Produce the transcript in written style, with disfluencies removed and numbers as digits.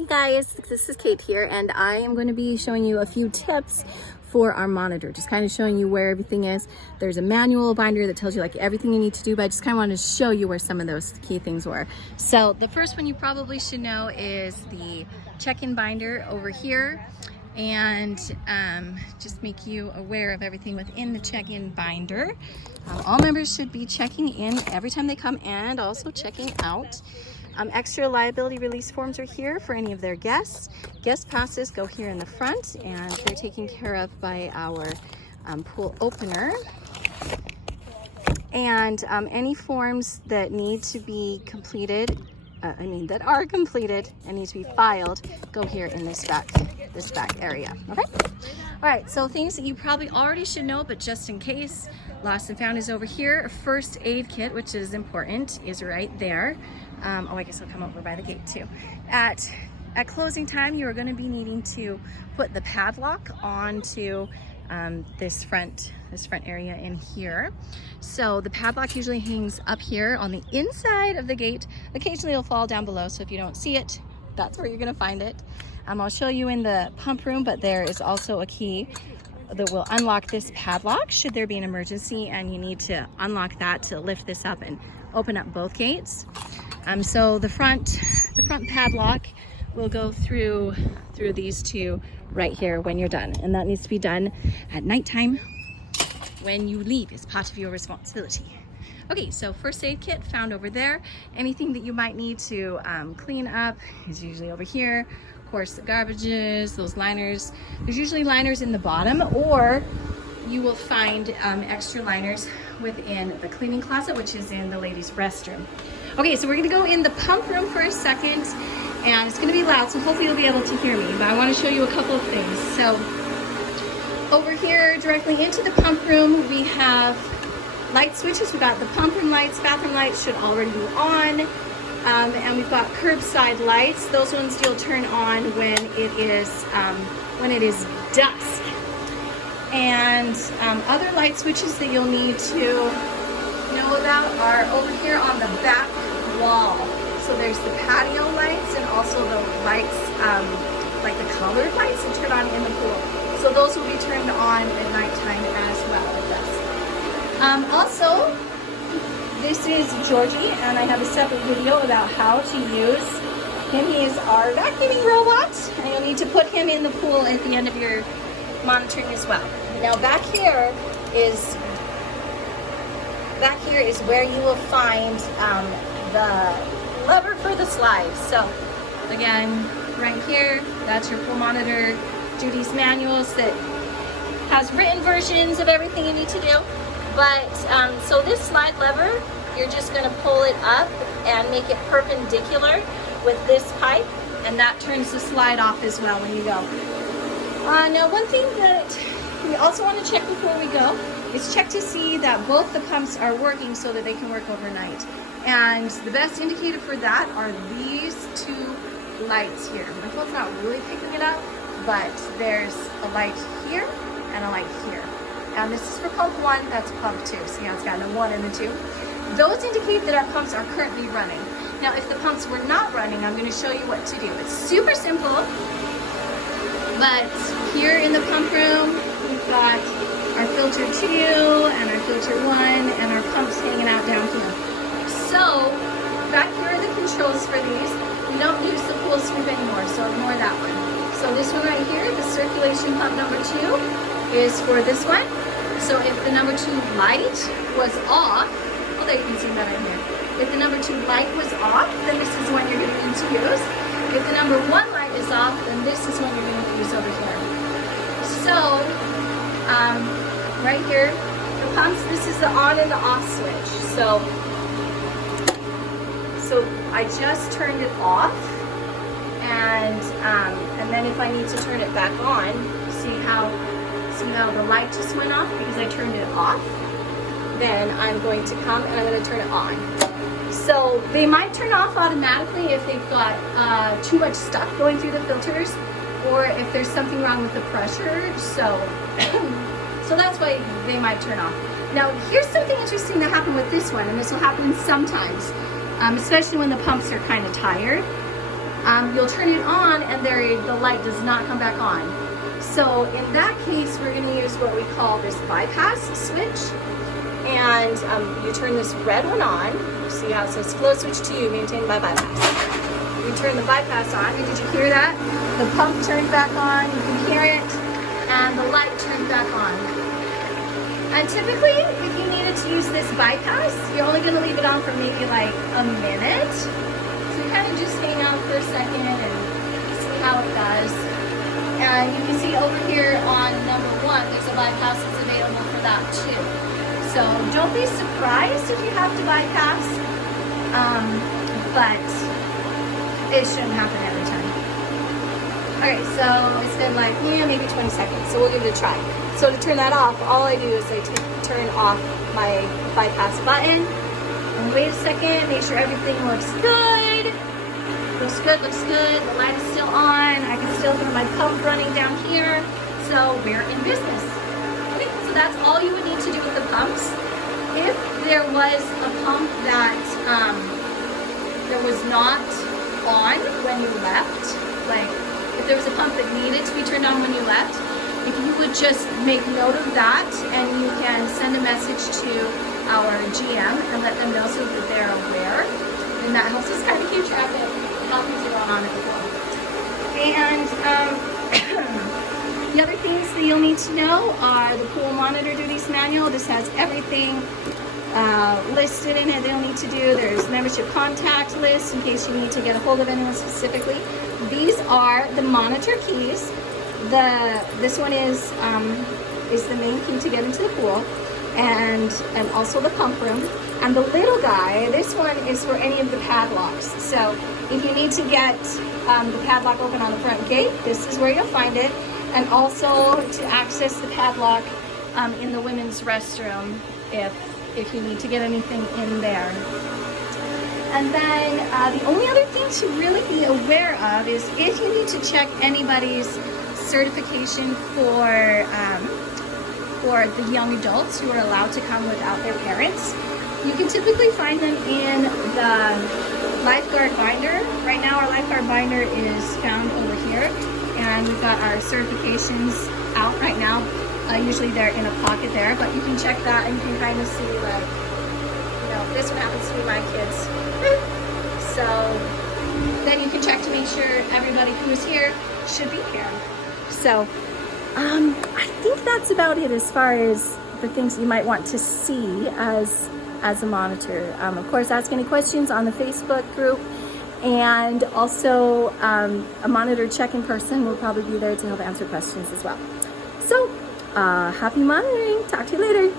Hey guys, this is Kate here, and I am going to be showing you a few tips for our monitor, just kind of showing you where everything is. There's a manual binder that tells you like everything you need to do, but I just kind of wanted to show you where some of those key things were. So the first one you probably should know is the check-in binder over here, and just make you aware of everything within the check-in binder. All members should be checking in every time they come and also checking out. Extra liability release forms are here for any of their guests. Guest passes go here in the front, and they're taken care of by our pool opener. And any forms that need to be completed, that are completed and need to be filed, go here in this back area. Okay. All right. So things that you probably already should know, but just in case, lost and found is over here. First aid kit, which is important, is right there. I guess I'll come over by the gate too. At closing time, you are going to be needing to put the padlock onto this front area in here. So the padlock usually hangs up here on the inside of the gate. Occasionally it'll fall down below, so if you don't see it, that's where you're going to find it. I'll show you in the pump room, but there is also a key that will unlock this padlock should there be an emergency and you need to unlock that to lift this up and open up both gates. So the front padlock will go through these two right here when you're done, and that needs to be done at nighttime when you leave as part of your responsibility. Okay, so first aid kit found over there. Anything that you might need to clean up is usually over here. Of course, the garbages, those liners. There's usually liners in the bottom, or you will find extra liners within the cleaning closet, which is in the ladies' restroom. Okay, so we're gonna go in the pump room for a second, and it's gonna be loud, so hopefully you'll be able to hear me, but I wanna show you a couple of things. So over here, directly into the pump room, we have light switches. We've got the pump room lights, bathroom lights should already be on, and we've got curbside lights. Those ones you'll turn on when it is dusk. And other light switches that you'll need to know about are over here on the back wall. So there's the patio lights and also the lights, like the colored lights that turn on in the pool. So those will be turned on at nighttime as well at dusk. Also, this is Georgie, and I have a separate video about how to use him. He is our vacuuming robot, and you'll need to put him in the pool at the end of your monitoring as well. Now back here is where you will find the lever for the slides. So again, right here, that's your pool monitor duties manuals that has written versions of everything you need to do. But so this slide lever, you're just going to pull it up and make it perpendicular with this pipe, and that turns the slide off as well when you go. Now one thing that we also want to check before we go is check to see that both the pumps are working so that they can work overnight. And the best indicator for that are these two lights here. My phone's not really picking it up, but there's a light here and a light here. And this is for pump 1, that's pump 2. See how it's got a 1 and a 2? Those indicate that our pumps are currently running. Now if the pumps were not running, I'm going to show you what to do. It's super simple. But here in the pump room, we've got our filter 2 and our filter 1 and our pumps hanging out down here. So back here are the controls for these. We don't use the pool scoop anymore, so ignore that one. So this one right here, the circulation pump number 2, is for this one. So if the number 2 light was off, well, there you can see that right here. If the number 2 light was off, then this is when you're going to need to use. If the number 1 light is off, then this is when you're going to use over here. So, right here, the pumps, this is the on and the off switch. So I just turned it off, and then if I need to turn it back on, see how the light just went off because I turned it off, then I'm going to come and I'm going to turn it on. So they might turn off automatically if they've got too much stuff going through the filters, or if there's something wrong with the pressure. So that's why they might turn off. Now here's something interesting that happened with this one, and this will happen sometimes, especially when the pumps are kind of tired. you'll turn it on and the light does not come back on. So in that case, we're going to use what we call this bypass switch. And you turn this red one on. See how it says flow switch 2 maintained by bypass. You turn the bypass on, and did you hear that? The pump turned back on, you can hear it, and the light turned back on. And typically, if you needed to use this bypass, you're only going to leave it on for maybe like a minute. So you kind of just hang out for a second and see how it does. And you can see over here on number 1, there's a bypass that's available for that too. So don't be surprised if you have to bypass, but it shouldn't happen every time. Okay, so it's been like, maybe 20 seconds, so we'll give it a try. So to turn that off, all I do is I turn off my bypass button, and wait a second, make sure everything looks good. Looks good, looks good. The light is still on. I can still hear my pump running down here. So we're in business. Okay, so that's all you would need to do with the pumps. If there was a pump that was not on when you left, like if there was a pump that needed to be turned on when you left, if you would just make note of that, and you can send a message to our GM and let them know so that they're aware, and that helps us kind of keep track of how things are going on at the pool. And the other things that you'll need to know are the pool monitor duties manual. This has everything listed in it that you'll need to do. There's membership contact list in case you need to get a hold of anyone specifically. These are the monitor keys. This one is the main key to get into the pool, and also the pump room. And the little guy, this one is for any of the padlocks. So if you need to get the padlock open on the front gate, this is where you'll find it. And also to access the padlock in the women's restroom if you need to get anything in there. And then the only other thing to really be aware of is if you need to check anybody's certification for the young adults who are allowed to come without their parents. You can typically find them in the lifeguard binder. Right now our lifeguard binder is found over here, and we've got our certifications out right now. Usually they're in a pocket there, but you can check that and you can kind of see, like, this one happens to be my kids. So then you can check to make sure everybody who's here should be here. So I think that's about it as far as the things you might want to see as a monitor. Of course, ask any questions on the Facebook group, and also a monitor check-in person will probably be there to help answer questions as well. So happy monitoring. Talk to you later.